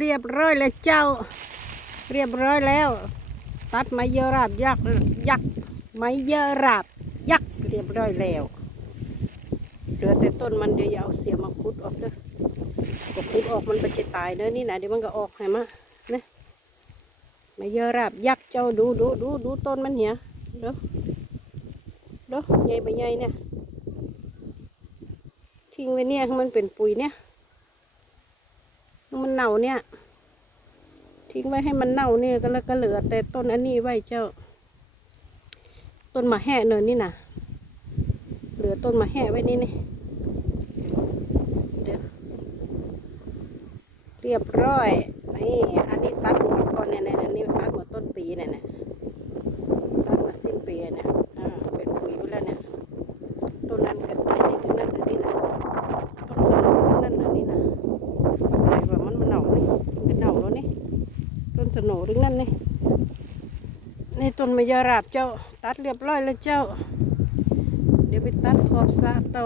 เรียบร้อยแล้วเจ้า เรียบร้อยแล้ว ตัดไม้เยอะราบยักษ์ยักษ์ไม้เยอะราบยักษ์เรียบร้อยแล้วเหลือแต่ต้นมันเดี๋ยวอย่าเอาเสียมาคุดออกเด้อก็คุดออกมันไปจะตายเด้อนี่นะเดี๋ยวมันก็ออกให้มานะไม้เยอะราบยักษ์เจ้าดูดูดูดูต้นมันเหียเด้อเด้อใหญ่ไปใหญ่เนี่ยทิ้งไว้เนี่ยให้มันเป็นปุ๋ยเนี่ยให้มันเน่าเนี่ย ทิ้งไว้ให้มันเน่าเนี่ยก็แล้วก็เหลือ แต่ต้นอันนี้ไว้เจ้า ต้นมะแห่เนินนี่นะเหลือต้นมะแห่ไว้นี่นี่เดี๋ยวเรียบร้อยนี่อันนี้ตัดหมดก่อนเนี่ยเนี่ยเนี่ยนี่ตัดหมดต้นปีเนี่ยเนี่ยตัดมาสิ้นปีเนี่ยอ่าเป็นปุ๋ยไปแล้วเนี่ย ต้นนั้นกันไปนี่ถึงนั่นถึงนี่นะต้นสนถึงนั่นนะนี่นะไหนว่ามันมันเน่านี่มันก็เน่าแล้วนี่ต้น สนถึงนั่นนี่นี่ต้นมะยาราบเจ้า ตัดเรียบร้อยแล้วเจ้า เดี๋ยวไปตัดขอบสระต่อ